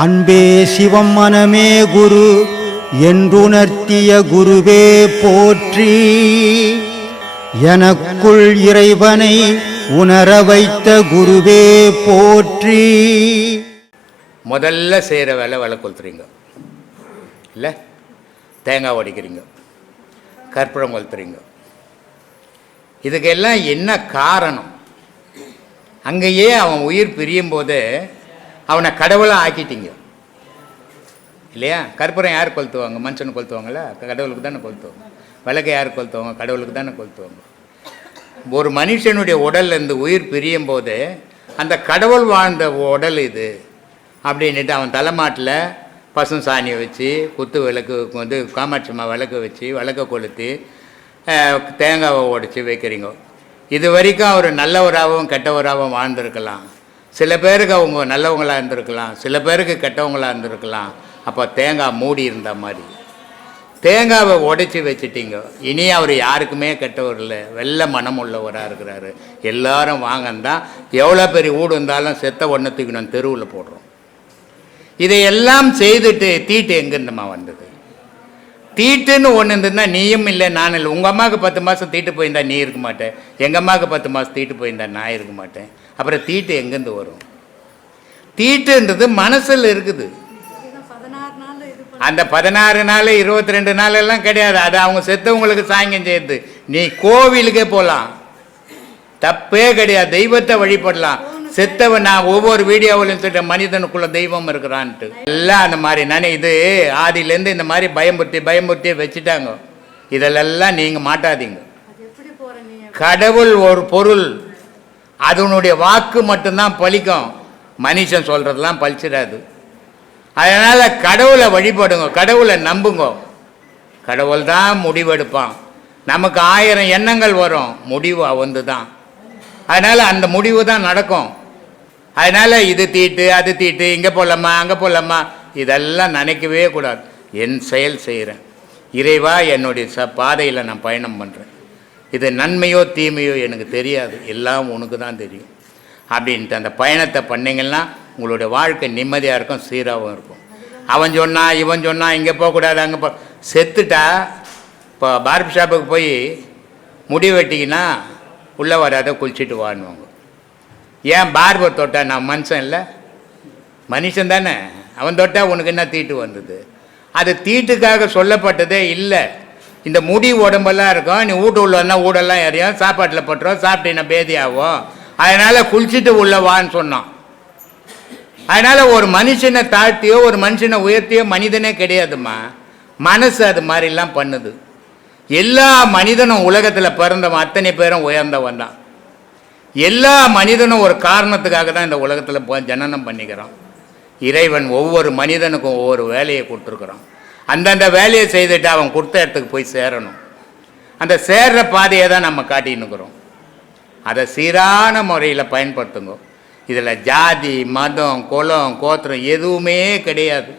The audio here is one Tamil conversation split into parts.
அன்பே சிவம் மனமே குரு என்றுணர்த்திய குருவே போற்றி. எனக்குள் இறைவனை உணர வைத்த குருவே போற்றி. முதல்ல செய்கிற வேலை விளக்கு கொளுத்துறீங்க இல்லை, தேங்காய் உடைக்கிறீங்க, கற்பூரம் கொளுத்துறீங்க. இதுக்கெல்லாம் என்ன காரணம்? அங்கேயே அவன் உயிர் பிரியும் போது அவனை கடவுளாக ஆக்கிட்டீங்க இல்லையா? கற்பூரம் யார் கொளுத்துவாங்க? மனுஷனை கொளுத்துவாங்களா? கடவுளுக்கு தானே கொளுத்துவாங்க. விளக்கை யார் கொளுத்துவாங்க? கடவுளுக்கு தானே கொளுத்துவாங்க. ஒரு மனுஷனுடைய உடல்லேருந்து உயிர் பிரியும் போது அந்த கடவுள் வாழ்ந்த உடல் இது அப்படின்ட்டு அவன் தலைமாட்டில் பசும் சாணியை வச்சு குத்து விளக்கு காமாட்சி அம்மா விளக்கு வச்சு விளக்கை கொளுத்தி தேங்காவை உடைச்சி வைக்கிறீங்க. இது வரைக்கும் அவர் நல்லவராகவும் கெட்டவராகவும் வாழ்ந்திருக்கலாம். சில பேருக்கு அவங்க நல்லவங்களாக இருந்திருக்கலாம், சில பேருக்கு கெட்டவங்களாக இருந்திருக்கலாம். அப்போ தேங்காய் மூடி இருந்த மாதிரி தேங்காவை உடைச்சி வச்சுட்டீங்க. இனி அவர் யாருக்குமே கெட்டவர் இல்லை, வெள்ளை மனம் உள்ளவராக இருக்கிறாரு. எல்லாரும் வாங்கந்தான். எவ்வளோ பெரிய வீடு இருந்தாலும் செத்த ஒன்று தூக்கணும் தெருவில் போடுறோம். இதையெல்லாம் செய்துட்டு தீட்டு எங்கேருந்துமா வந்தது? தீட்டுன்னு ஒன்று இருந்ததுன்னா நீயும் இல்லை நானும் இல்லை. உங்கள் அம்மாவுக்கு 10 மாதம் தீட்டு போயிருந்தா நீ இருக்க மாட்டேன், எங்கள் அம்மாவுக்கு 10 மாதம் தீட்டு போயிருந்தா நான் இருக்க மாட்டேன். அப்புறம் தீட்டு எங்கேருந்து வரும்? தீட்டுன்றது மனசில் இருக்குது. அந்த 16 நாள் 22 நாள் எல்லாம் கிடையாது. அது அவங்க செத்தவங்களுக்கு சாயங்கம் செய்யுது. நீ கோவிலுக்கே போகலாம், தப்பே கிடையாது. தெய்வத்தை வழிபடலாம். செத்தவன் நான் ஒவ்வொரு வீடியோவிலும் சொல்ற மனிதனுக்குள்ள தெய்வம் இருக்கிறான்ட்டு எல்லாம் அந்த மாதிரி நானே இது ஆதியிலேருந்து இந்த மாதிரி பயமுறுத்தி வச்சுட்டாங்க. இதெல்லாம் நீங்கள் மாட்டாதீங்க. கடவுள் ஒரு பொருள், அதனுடைய வாக்கு மட்டும்தான் பலிக்கும். மனுஷன் சொல்கிறதெல்லாம் பலிச்சிடாது. அதனால் கடவுளை வழிபடுங்க, கடவுளை நம்புங்க. கடவுள் தான் முடிவெடுப்பான். நமக்கு 1000 எண்ணங்கள் வரும், முடிவு வந்து தான். அதனால் அந்த முடிவு தான் நடக்கும். அதனால் இது தீட்டு அது தீட்டு, இங்கே போகலாமா அங்கே போகலாமா, இதெல்லாம் நினைக்கவே கூடாது. என் செயல் செய்கிறேன், இறைவா என்னுடைய பாதையில் நான் பயணம் பண்ணுறேன். இது நன்மையோ தீமையோ எனக்கு தெரியாது, எல்லாம் உனக்கு தான் தெரியும் அப்படின்ட்டு அந்த பயணத்தை பண்ணிங்கன்னா உங்களுடைய வாழ்க்கை நிம்மதியாக இருக்கும், சீராகவும் இருக்கும். அவன் சொன்னான் இவன் சொன்னான் இங்கே போகக்கூடாது அங்கே போ. செத்துட்டா இப்போ பார்பர் ஷாப்புக்கு போய் முடி வெட்டிங்கன்னா உள்ளே வராத குளிச்சுட்டு வாணுவாங்க. ஏன் பார்பர் தொட்டா? நான் மனுஷன் இல்லை, மனுஷன் தானே. அவன் தொட்டா உனக்கு என்ன தீட்டு வந்தது? அது தீட்டுக்காக சொல்லப்பட்டதே இல்லை. இந்த முடி உடம்பெல்லாம் இருக்கும், நீ வீட்டு உள்ள வந்தால் ஊடெல்லாம் எறியும், சாப்பாட்டில் பட்டுரும், சாப்பிட்டீங்கன்னா பேதி ஆகும். அதனால் குளிச்சுட்டு உள்ள வான்னு சொன்னான். அதனால் ஒரு மனுஷனை தாழ்த்தியோ ஒரு மனுஷனை உயர்த்தியோ மனிதனே கிடையாதுமா. மனசு அது மாதிரிலாம் பண்ணுது. எல்லா மனிதனும் உலகத்தில் பிறந்தவன் அத்தனை பேரும் உயர்ந்தவன் தான். எல்லா மனிதனும் ஒரு காரணத்துக்காக தான் இந்த உலகத்தில் ஜனனம் பண்ணிக்கிறான். இறைவன் ஒவ்வொரு மனிதனுக்கும் ஒவ்வொரு வேலையை கொடுத்துருக்குறான். அந்தந்த வேலையை செய்துட்டு அவன் கொடுத்த இடத்துக்கு போய் சேரணும். அந்த சேர்ற பாதையை தான் நம்ம காட்டின்னுக்கிறோம். அதை சீரான முறையில் பயன்படுத்துங்க. இதில் ஜாதி மதம் குலம் கோத்திரம் எதுவுமே கிடையாது.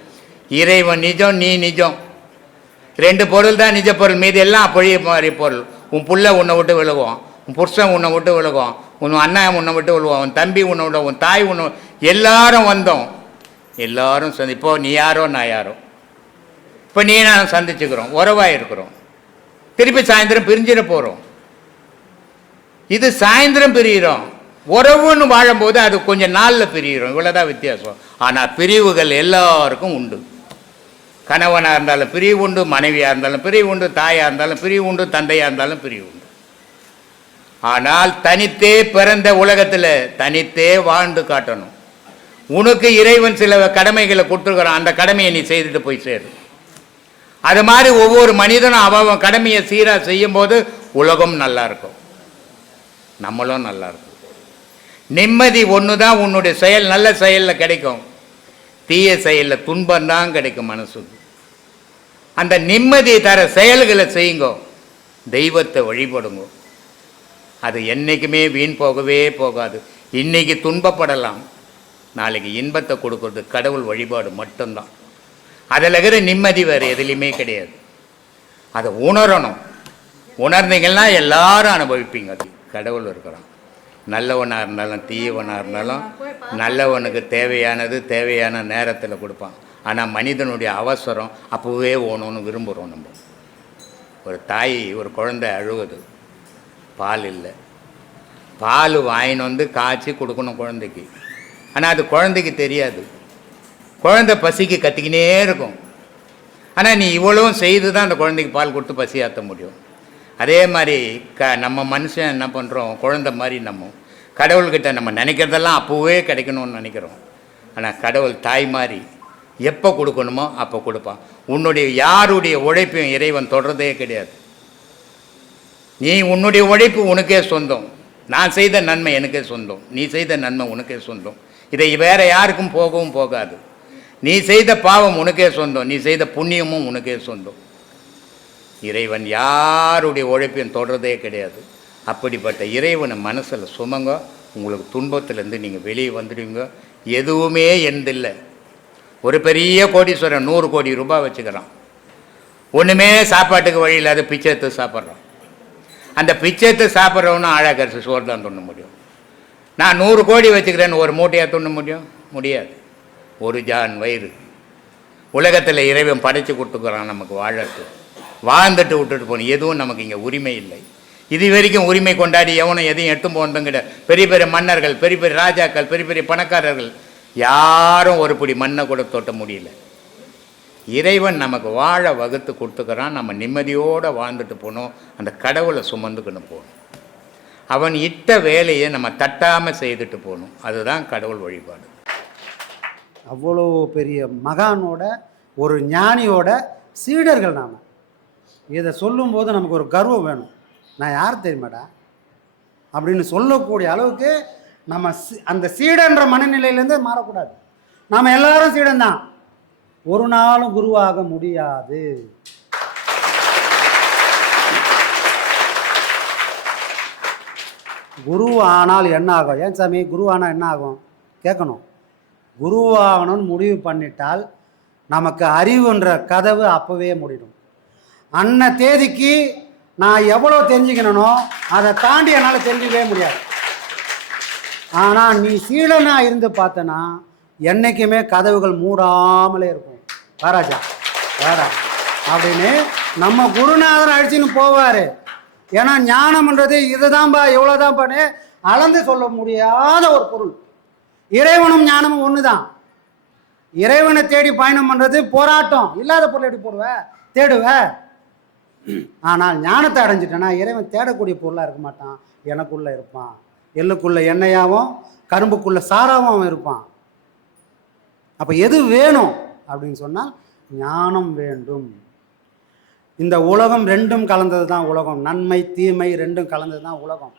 இறைவன் நிஜம், நீ நிஜம். 2 பொருள் தான் நிஜ பொருள், மீது எல்லாம் பொழிய மாதிரி பொருள். உன் புள்ள உன்னை விட்டு விழுகும், உன் புருஷன் உன்னை விட்டு விழுகும், உன் அண்ணன் உன்னை விட்டு விழுவோம், உன் தம்பி உன்னை விட, உன் தாய் உன்னை, எல்லாரும் வந்தோம், எல்லாரும் இப்போ நீ யாரோ நான் யாரோ. இப்போ நீ நான் சந்திச்சுக்கிறோம், உறவாக இருக்கிறோம். திருப்பி சாயந்தரம் பிரிஞ்சிட போகிறோம். இது சாயந்தரம் பிரிகிறோம். உறவுன்னு வாழும்போது அது கொஞ்சம் நாளில் பிரிகிறோம், இவ்வளோதான் வித்தியாசம். ஆனால் பிரிவுகள் எல்லாருக்கும் உண்டு. கணவனாக இருந்தாலும் பிரிவு உண்டு, மனைவியாக இருந்தாலும் பிரிவு உண்டு, தாயாக இருந்தாலும் பிரிவு உண்டு, தந்தையாக இருந்தாலும் பிரிவு உண்டு. ஆனால் தனித்தே பிறந்த உலகத்தில் தனித்தே வாழ்ந்து காட்டணும். உனக்கு இறைவன் சில கடமைகளை கொடுத்துருக்குறான், அந்த கடமையை நீ செய்துட்டு போய் சேரு. அது மாதிரி ஒவ்வொரு மனிதனும் அவன் கடமையை சீராக செய்யும்போது உலகம் நல்லா இருக்கும், நம்மளும் நல்லா இருக்கும். நிம்மதி ஒன்று தான் உன்னுடைய செயல் நல்ல செயலில் கிடைக்கும், தீய செயலில் துன்பம் தான் கிடைக்கும் மனசுக்கு. அந்த நிம்மதி தர செயல்களை செய்யுங்க, தெய்வத்தை வழிபடுங்க. அது என்றைக்குமே வீண் போகவே போகாது. இன்றைக்கி துன்பப்படலாம், நாளைக்கு இன்பத்தை கொடுக்கறது கடவுள் வழிபாடு மட்டும்தான். அதில் இருக்கிற நிம்மதி வேறு எதுலேயுமே கிடையாது. அதை உணரணும். உணர்ந்தீங்கன்னா எல்லாரும் அனுபவிப்பீங்க. கடவுள் இருக்கிறான். நல்லவனாக இருந்தாலும் தீயவனாக இருந்தாலும் நல்லவனுக்கு தேவையான நேரத்தில் கொடுப்பான். ஆனால் மனிதனுடைய அவசரம் அப்போவே ஓணும்னு விரும்புகிறோம் நம்ம. ஒரு தாய் ஒரு குழந்தை அழுகுது, பால் இல்லை, பால் வாங்கின்னு வந்து காய்ச்சி கொடுக்கணும் குழந்தைக்கு. ஆனால் அது குழந்தைக்கு தெரியாது. குழந்தை பசிக்கு கத்திக்கினே இருக்கும். ஆனால் நீ இவ்வளவும் செய்து தான் அந்த குழந்தைக்கு பால் கொடுத்து பசி ஆற்ற முடியும். அதே மாதிரி நம்ம மனுஷன் என்ன பண்ணுறோம், குழந்தை மாதிரி நம்ம கடவுள்கிட்ட நம்ம நினைக்கிறதெல்லாம் அப்போவே கிடைக்கணும்னு நினைக்கிறோம். ஆனால் கடவுள் தாய் மாதிரி எப்போ கொடுக்கணுமோ அப்போ கொடுப்பான். யாருடைய உழைப்பையும் இறைவன் தொடர்றதே கிடையாது. நீ உன்னுடைய உழைப்பு உனக்கே சொந்தம். நான் செய்த நன்மை எனக்கே சொந்தம், நீ செய்த நன்மை உனக்கே சொந்தம். இதை வேற யாருக்கும் போகவும் போகாது. நீ செய்த பாவம் உனக்கே சொந்தம், நீ செய்த புண்ணியமும் உனக்கே சொந்தம். இறைவன் யாருடைய உழைப்பையும் தொடர்றதே கிடையாது. அப்படிப்பட்ட இறைவனை மனசில் சுமங்க. உங்களுக்கு துன்பத்திலேருந்து நீங்கள் வெளியே வந்துடுவீங்க. எதுவுமே எந்தில்லை. ஒரு பெரிய கோடீஸ்வரன் 100 கோடி ரூபாய் வச்சுக்கிறான். ஒன்றுமே சாப்பாட்டுக்கு வழி இல்லாத பிச்சை எடுத்து சாப்பிட்றான். அந்த பிச்சை எடுத்து சாப்பிட்றவனும் ஆழாக்கரிசி சோறு தான் துண்ண முடியும். நான் 100 கோடி வச்சுக்கிறேன்னு ஒரு மூட்டையாக துண்ண முடியும்? முடியாது. ஒரு ஜான் வயிறு உலகத்தில் இறைவன் படைத்து கொடுத்துக்கிறான் நமக்கு வாழட்டு. வாழ்ந்துட்டு விட்டுட்டு போகணும். எதுவும் நமக்கு இங்கே உரிமை இல்லை. இது வரைக்கும் உரிமை கொண்டாடி எவனும் எதையும் எடுத்து போனதும் கிடையாது. பெரிய பெரிய மன்னர்கள், பெரிய பெரிய ராஜாக்கள், பெரிய பெரிய பணக்காரர்கள் யாரும் ஒரு பிடி மண்ணை கூட தொட்ட முடியல. இறைவன் நமக்கு வாழ வகுத்து கொடுத்துக்கிறான். நம்ம நிம்மதியோடு வாழ்ந்துட்டு போகணும். அந்த கடவுளை சுமந்துக்கணும் போகணும். அவன் இட்ட வேலையை நம்ம தட்டாமல் செய்துட்டு போகணும். அதுதான் கடவுள் வழிபாடு. அவ்வளோ பெரிய மகானோட ஒரு ஞானியோட சீடர்கள் நாம். இதை சொல்லும்போது நமக்கு ஒரு கர்வம் வேணும். நான் யார் தெரியுமாடா அப்படின்னு சொல்லக்கூடிய அளவுக்கு நம்ம அந்த சீடன்ற மனநிலையிலேருந்து மாறக்கூடாது. நாம் எல்லாரும் சீடன் தான். ஒரு நாளும் குருவாக முடியாது. குரு ஆனால் என்ன ஆகும்? ஏன் சாமி குரு ஆனால் என்ன ஆகும் கேட்கணும். குருவாகணும்னு முடிவு பண்ணிட்டால் நமக்கு அறிவுன்ற கதவு அப்போவே முடிடும். அன்ன தேதிக்கு நான் எவ்வளோ தெரிஞ்சுக்கணுனோ அதை தாண்டி என்னால் தெரிஞ்சுக்கவே முடியாது. ஆனால் நீ சீடனாக இருந்து பார்த்தனா என்றைக்குமே கதவுகள் மூடாமலே இருக்கும். வாராஜா வாடா அப்படின்னு நம்ம குருநாதன் அடிச்சுன்னு போவார். ஏன்னா ஞானம்ன்றது இதுதான்பா எவ்வளோதான்பான்னு அளந்து சொல்ல முடியாத ஒரு பொருள். இறைவனும் ஞானமும் ஒன்று தான். இறைவனை தேடி பயணம் பண்ணுறது போராட்டம். இல்லாத பொருள் எப்படி போடுவ தேடுவ. ஆனால் ஞானத்தை அடைஞ்சிட்டேன்னா இறைவன் தேடக்கூடிய பொருளாக இருக்க மாட்டான். எனக்குள்ளே இருப்பான். எள்ளுக்குள்ள எண்ணெயாகவும் கரும்புக்குள்ள சாராவும் இருப்பான். அப்போ எது வேணும் அப்படின்னு சொன்னால் ஞானம் வேண்டும். இந்த உலகம் ரெண்டும் கலந்தது தான் உலகம். நன்மை தீமை ரெண்டும் கலந்தது தான் உலகம்.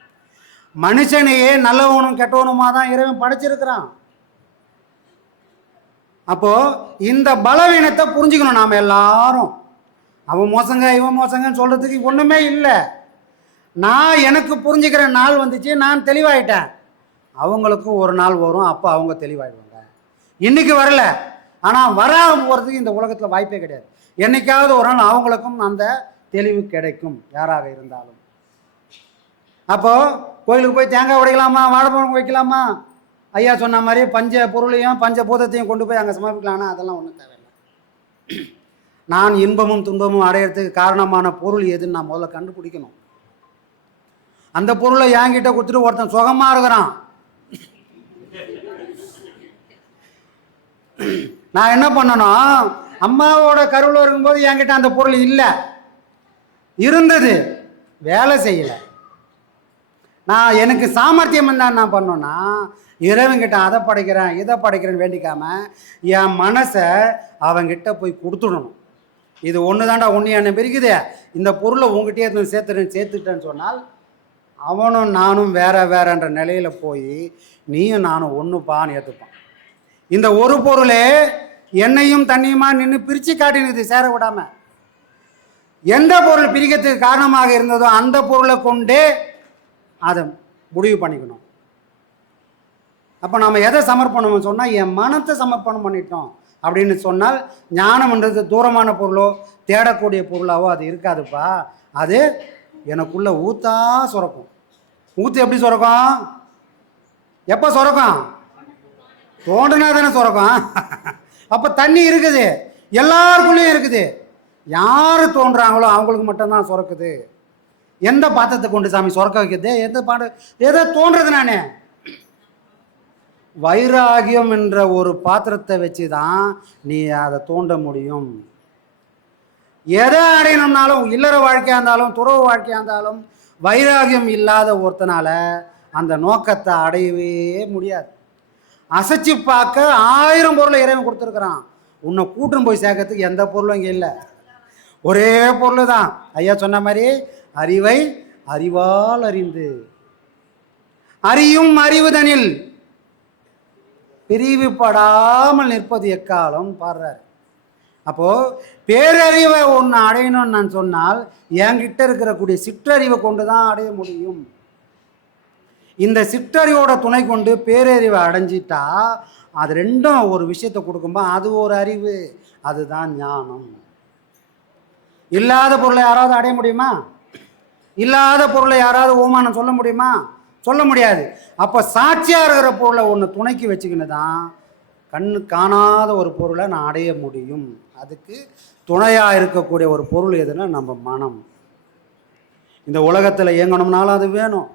மனுஷனையே நல்லவனும் கெட்டவனுமா தான் இறைவன் படைச்சிருக்கிறான். அப்போ இந்த பலவீனத்தை புரிஞ்சுக்கணும். நாம் எல்லாரும் அவன் மோசங்க இவன் மோசங்கன்னு சொல்றதுக்கு ஒன்றுமே இல்லை. நான் எனக்கு புரிஞ்சுக்கிற நாள் வந்துச்சு, நான் தெளிவாயிட்டேன். அவங்களுக்கும் ஒரு நாள் வரும், அப்போ அவங்க தெளிவாயிடுவாங்க. இன்னைக்கு வரல, ஆனால் வராமல் போகிறதுக்கு இந்த உலகத்தில் வாய்ப்பே கிடையாது. என்னைக்காவது ஒரு நாள் அவங்களுக்கும் அந்த தெளிவு கிடைக்கும், யாராக இருந்தாலும். அப்போது கோயிலுக்கு போய் தேங்காய் உடைக்கலாமா, வாழைப்பழம் வைக்கலாமா, ஐயா சொன்ன மாதிரி பஞ்ச பொருளையும் பஞ்ச பூதத்தையும் கொண்டு போய் அங்கே சமர்ப்பிக்கலாம்னா அதெல்லாம் ஒன்றும் தேவையில்லை. நான் இன்பமும் துன்பமும் அடையிறதுக்கு காரணமான பொருள் எதுன்னு நான் முதல்ல கண்டுபிடிக்கணும். அந்த பொருளை என்கிட்ட கொடுத்துட்டு ஒருத்தன் சுகமாக இருக்கிறான். நான் என்ன பண்ணணும், அம்மாவோட கருவில் இருக்கும்போது என்கிட்ட அந்த பொருள் இல்லை, இருந்தது, வேலை செய்யலை. நான் எனக்கு சாமர்த்தியம் இருந்தால் என்ன பண்ணோன்னா, இறைவன்கிட்ட அதை படைக்கிறேன் இதை படைக்கிறேன்னு வேண்டிக்காம என் மனசை அவங்கிட்ட போய் கொடுத்துடணும். இது ஒன்று தாண்டா ஒன்று என்ன பிரிக்குது, இந்த பொருளை உங்ககிட்டே சேர்த்துட்டேன்னு சொன்னால் அவனும் நானும் வேறன்ற நிலையில் போய் நீயும் நானும் ஒன்றுப்பான்னு ஏற்றுப்பான். இந்த ஒரு பொருளே எண்ணெயும் தண்ணியுமா நின்று பிரித்து காட்டினது சேர விடாம. எந்த பொருள் பிரிக்கிறதுக்கு காரணமாக இருந்ததோ அந்த பொருளை கொண்டே அதை முடிவு பண்ணிக்கணும். அப்போ நம்ம எதை சமர்ப்பணம் சொன்னால் என் மனத்தை சமர்ப்பணம் பண்ணிட்டோம் அப்படின்னு சொன்னால் ஞானம்ன்றது தூரமான பொருளோ தேடக்கூடிய பொருளாவோ அது இருக்காதுப்பா. அது எனக்குள்ள ஊத்தா சுரக்கும். ஊத்து எப்படி சுரக்கும்? எப்போ சுரக்கும்? தோண்டினா தானே சுரக்கும். அப்போ தண்ணி இருக்குது, எல்லாருக்குள்ளேயும் இருக்குது. யார் தோன்றாங்களோ அவங்களுக்கு மட்டும்தான் சுரக்குது. எந்த பாத்திரத்தை கொண்டு சாமி சுரக்க வைக்கிறது? எதை தோன்றது? நானே வைராகியம் என்ற ஒரு பாத்திரத்தை வச்சு தான் நீ அதை தோண்ட முடியும். எதை அடையணும்னாலும், இல்லற வாழ்க்கையாக இருந்தாலும் துறவு வாழ்க்கையாக இருந்தாலும், வைராகியம் இல்லாத ஒருத்தனால அந்த நோக்கத்தை அடையவே முடியாது. அசைச்சு பார்க்க 1000 பொருளை இறைவன் கொடுத்துருக்குறான். உன்னை கூட்டும் போய் சேர்க்கறதுக்கு எந்த பொருளும் இங்கே இல்லை. ஒரே பொருள் தான். ஐயா சொன்ன மாதிரி அறிவை அறிவால் அறிந்து அறியும் அறிவுதனில் பிரிவுபடாமல் நிற்பது எக்காலம் பாடுறாரு. அப்போ பேரறிவை ஒன்று அடையணும்னு நான் சொன்னால் என்கிட்ட இருக்கக்கூடிய சிற்றறிவை கொண்டு தான் அடைய முடியும். இந்த சிற்றறிவோட துணை கொண்டு பேரறிவை அடைஞ்சிட்டா அது ரெண்டும் ஒரு விஷயத்தை கொடுக்கும்போது அது ஒரு அறிவு, அதுதான் ஞானம். இல்லாத பொருளை யாராவது அடைய முடியுமா? இல்லாத பொருளை யாராவது ஓமானம் சொல்ல முடியுமா? சொல்ல முடியாது. அப்போ சாட்சியாக இருக்கிற பொருளை ஒன்று துணைக்கு வச்சுக்கின்னு தான் கண்ணு காணாத ஒரு பொருளை நான் அடைய முடியும். அதுக்கு துணையாக இருக்கக்கூடிய ஒரு பொருள் எதுனா நம்ம மனம். இந்த உலகத்தில் இயங்கணும்னாலும் அது வேணும்,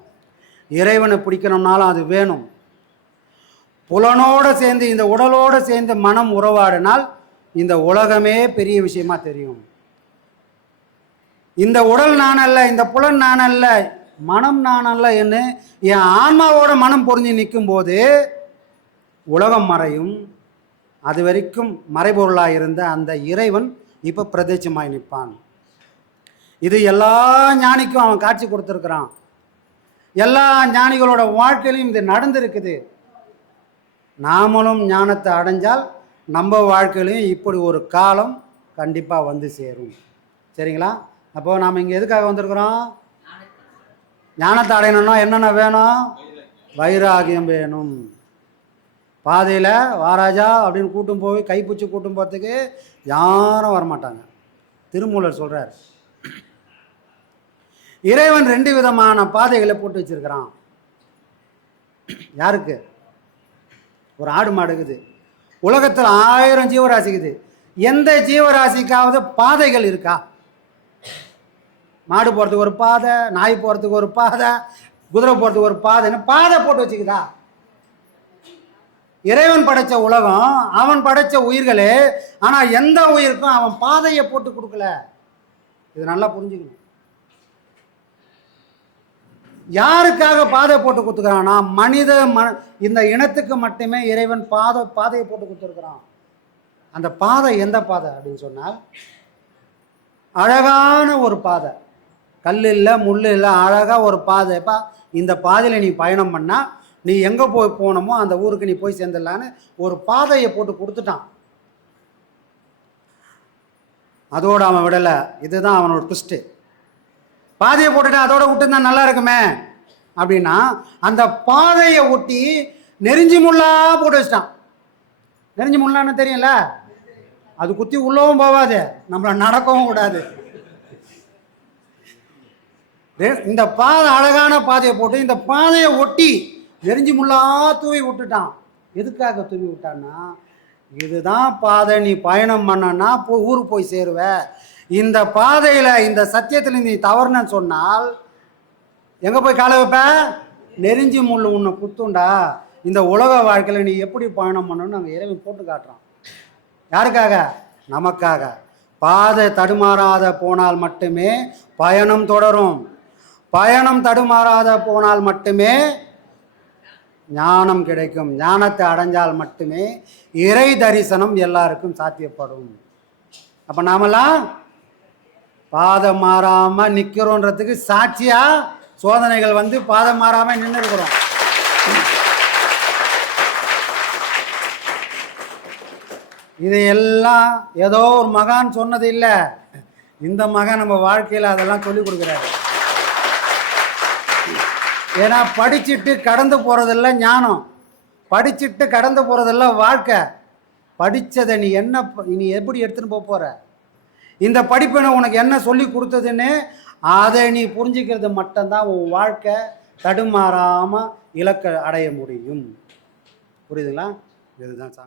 இறைவனை பிடிக்கணும்னாலும் அது வேணும். புலனோடு சேர்ந்து இந்த உடலோடு சேர்ந்து மனம் உறவாடினால் இந்த உலகமே பெரிய விஷயமா தெரியும். இந்த உடல் நான் அல்ல, இந்த புலன் நான் அல்ல, மனம் நான் அல்ல என்று என் ஆன்மாவோட மனம் பொருந்தி நிற்கும் போது உலகம் மறையும். அது வரைக்கும் மறைபொருளாக இருந்த அந்த இறைவன் இப்போ பிரதேசமாய் நிற்பான். இது எல்லா ஞானிக்கும் அவன் காட்சி கொடுத்துருக்கிறான். எல்லா ஞானிகளோட வாழ்க்கையிலும் இது நடந்திருக்குது. நாமளும் ஞானத்தை அடைஞ்சால் நம்ம வாழ்க்கையிலையும் இப்படி ஒரு காலம் கண்டிப்பாக வந்து சேரும். சரிங்களா? அப்போது நாம் இங்கே எதுக்காக வந்திருக்கிறோம்? ஞானத்தை அடையணும்னா என்னென்ன வேணும்? வைராகியம் வேணும். பாதையில் வாராஜா அப்படின்னு கூட்டும் போய் கைப்பிடிச்சி கூட்டும் போகிறதுக்கு யாரும் வரமாட்டாங்க. திருமூலர் சொல்கிறார், இறைவன் 2 விதமான பாதைகளை போட்டு வச்சிருக்கிறான். யாருக்கு? ஒரு ஆடு மாடுக்குது. உலகத்தில் 1000 ஜீவராசிக்குது. எந்த ஜீவராசிக்காவது பாதைகள் இருக்கா? மாடு போகிறதுக்கு ஒரு பாதை, நாய் போகிறதுக்கு ஒரு பாதை, குதிரை போகிறதுக்கு ஒரு பாதைன்னு பாதை போட்டு வச்சுக்குதா? இறைவன் படைத்த உலகம், அவன் படைத்த உயிர்களே. ஆனால் எந்த உயிருக்கும் அவன் பாதையை போட்டு கொடுக்கல. இது நல்லா புரிஞ்சுக்கணும். யாருக்காக பாதை போட்டு கொடுத்துக்கிறான்னா இந்த இனத்துக்கு மட்டுமே இறைவன் பாதையை போட்டு கொடுத்துருக்கிறான். அந்த பாதை எந்த பாதை அப்படின்னு சொன்னால் அழகான ஒரு பாதை, கல் இல்லை முள் இல்லை, அழகாக ஒரு பாதைப்பா. இந்த பாதையில் நீ பயணம் பண்ணால் நீ எங்கே போனமோ அந்த ஊருக்கு நீ போய் சேர்ந்துடலான்னு ஒரு பாதையை போட்டு கொடுத்துட்டான். அதோடு அவன் விடலை. இதுதான் அவனோட ட்விஸ்ட்டு. பாதையை போட்டுட்டான், அதோட விட்டுருந்தா நல்லா இருக்குமே அப்படின்னா அந்த பாதையை ஒட்டி நெறிஞ்சி முள்ளா போட்டு வச்சிட்டான். நெறிஞ்சி முள்ளான்னு தெரியல, அது குத்தி உள்ளவும் போகாது, நம்மளை நடக்கவும் கூடாது. இந்த பாதை அழகான பாதையை போட்டு இந்த பாதையை ஒட்டி நெறிஞ்சி முள்ளா தூவி விட்டுட்டான். எதுக்காக தூவி விட்டான்னா, இதுதான் பாதை, நீ பயணம் பண்ணனா ஊருக்கு போய் சேருவ. இந்த பாதையில் இந்த சத்தியத்தில் நீ தவறுன்னு சொன்னால் எங்கே போய் காலை வைப்ப? நெறிஞ்சி முள் உன்னை குத்துண்டா. இந்த உலக வாழ்க்கையில் நீ எப்படி பயணம் பண்ணணும்னு நாங்கள் இறைவன் போட்டு காட்டுறோம். யாருக்காக? நமக்காக. பாதை தடுமாறாத போனால் மட்டுமே பயணம் தொடரும். பயணம் தடுமாறாத போனால் மட்டுமே ஞானம் கிடைக்கும். ஞானத்தை அடைஞ்சால் மட்டுமே இறை தரிசனம் எல்லாருக்கும் சாத்தியப்படும். அப்போ நாமெல்லாம் பாதம் மாறாமல் நிற்கிறோன்றதுக்கு சாட்சியா சோதனைகள் வந்து பாதம் மாறாமல் நின்று இருக்கிறோம். இது எல்லாம் ஏதோ ஒரு மகான் சொன்னது இல்லை. இந்த மகான் நம்ம வாழ்க்கையில் அதெல்லாம் சொல்லிக் கொடுக்குறாரு. ஏன்னா படிச்சுட்டு கடந்து போகிறதில்ல ஞானம், படிச்சுட்டு கடந்து போகிறதில்ல வாழ்க்கை. படித்ததை நீ எப்படி எடுத்துன்னு போகிற, இந்த படிப்பினை உனக்கு என்ன சொல்லி கொடுத்ததுன்னு அதை நீ புரிஞ்சுக்கிறது மட்டும்தான் உன் வாழ்க்கை தடுமாறாமல் இலக்கை அடைய முடியும். புரியுதுங்களா? இதுதான் சாமி.